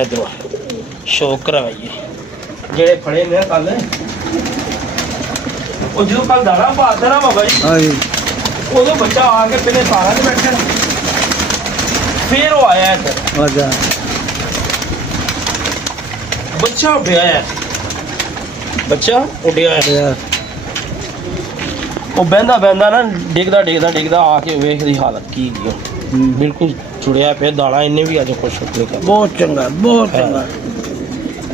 इधरों शौक करवाइए जेड़े फड़े ने कल जो कल दाना पाता ना बाबा जी हाँ जी उदो बच्चा आके पहले तारा से बैठे फिर वो आया इधर अच्छा बच्चा उड़िया है बच्चा उड़िया है वो बहदा बहदा ना डिगदा डिगदा डिगदा आके वेख दी हालत की गई बिल्कुल जुड़िया पे दाना इन्हें भी अज खुश नहीं कर बहुत चंगा बहुत चंगा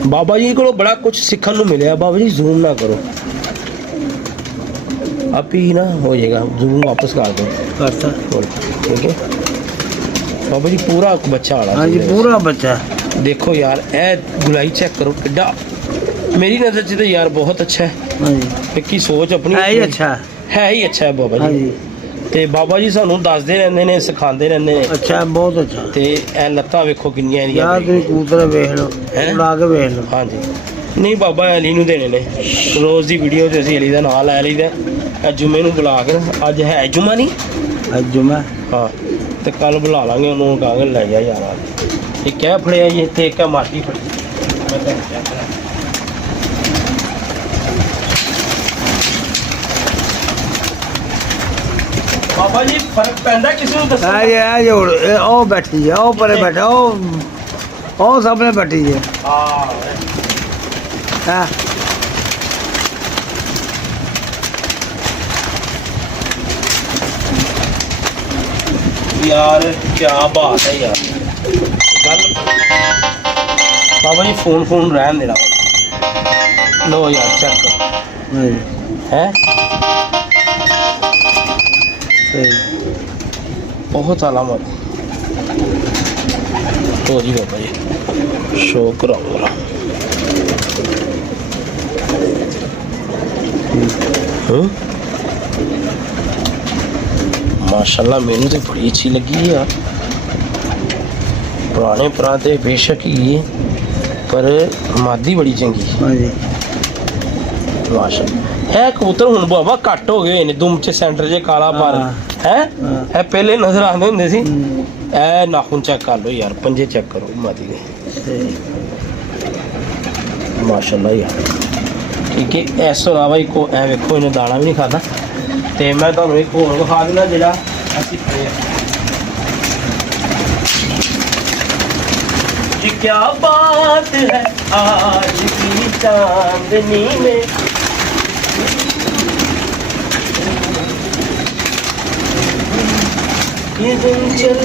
बाबा जी को बड़ा कुछ सीखने को मिले बाबा जी जूम ना करो आप ही ना हो जाएगा जूम वापस कर दो करता ठीक है बाबा जी पूरा बच्चा आना हाँ जी पूरा बच्चा देखो यार ए गुलाई चेक करो किड्डा मेरी नज़र से तो यार बहुत अच्छा है हाँ जी की सोच अपनी है ही अच्छा है ही अच्छा है बाबा हाँ जी जी ਤੇ ਬਾਬਾ ਜੀ ਸਾਨੂੰ ਦੱਸਦੇ ਰਹਿੰਦੇ ਨੇ ਸਿਖਾਉਂਦੇ ਰਹਿੰਦੇ ਨੇ अच्छा बहुत अच्छा ਤੇ ਇਹ ਲੱਤਾਂ ਵੇਖੋ ਕਿੰਨੀਆਂ ਇਹਦੀਆਂ यार तुम कबूतर वेख लो हैं? उड़ा के वेख लो ਹਾਂਜੀ ਨਹੀਂ ਬਾਬਾ ਅਲੀ ਨੂੰ ਦੇਣੇ ਨੇ ਰੋਜ਼ ਦੀ ਵੀਡੀਓ 'ਚ ਅਸੀਂ ਅਲੀ ਦਾ ਨਾਂ ਲੈ ਲਈਦਾ ਇਹ ਜੁਮੇ ਨੂੰ ਬੁਲਾ ਕੇ ਨਾ, ਅੱਜ ਹੈ ਜੁਮਾ ਨਹੀਂ आज जुमा ਹਾਂ ਤੇ ਕੱਲ ਬੁਲਾ ਲਾਂਗੇ ਉਹਨੂੰ ਕਹਾਂਗੇ ਲੈ ਜਾ ਯਾਰ ਅੱਜ ਇਹ ਕਹਿ ਫੜਿਆ ਜੀ ਇੱਥੇ ਇੱਕ ਮਾਟੀ ਫੜੀ ਮੈਂ ਤਾਂ ਚੈੱਕ ਕਰਾਂ बाबा जी फर्क पैंदा किसी ਨੂੰ ਦੱਸੋ ये ओ बैठी है ओ परे बैठा ओ सामने बैठी है ਹਾਂ हाँ यार क्या बात है यार गल बाबा जी फोन रहन देना लो यार चेक करो हाँ जी है सही बहुत अलामत तो जी बाबा जी शो कराऊंगा माशाल्लाह मैनू तो बड़ी अच्छी लगी है यार पुराने पुराने बेशक ही पर मादी बड़ी चंगी हाँ जी माशाल्लाह है कबूतर हुण बाबा घट हो गए ने दुम च सेंटर च काला पर है है पहले नजर आंदे हुंदे सी ए नाखून चेक कर लो यार पंजे चेक करो मादी दे माशाल्लाह यार ठीक है इस अलावा एक ए वेखो इन्हें दाना भी नहीं खाता ते मैं तुहानू एक होर विखा देना जेड़ा असीं खाया कि क्या बात है आज की चांदनी में ये दिन चल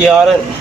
यार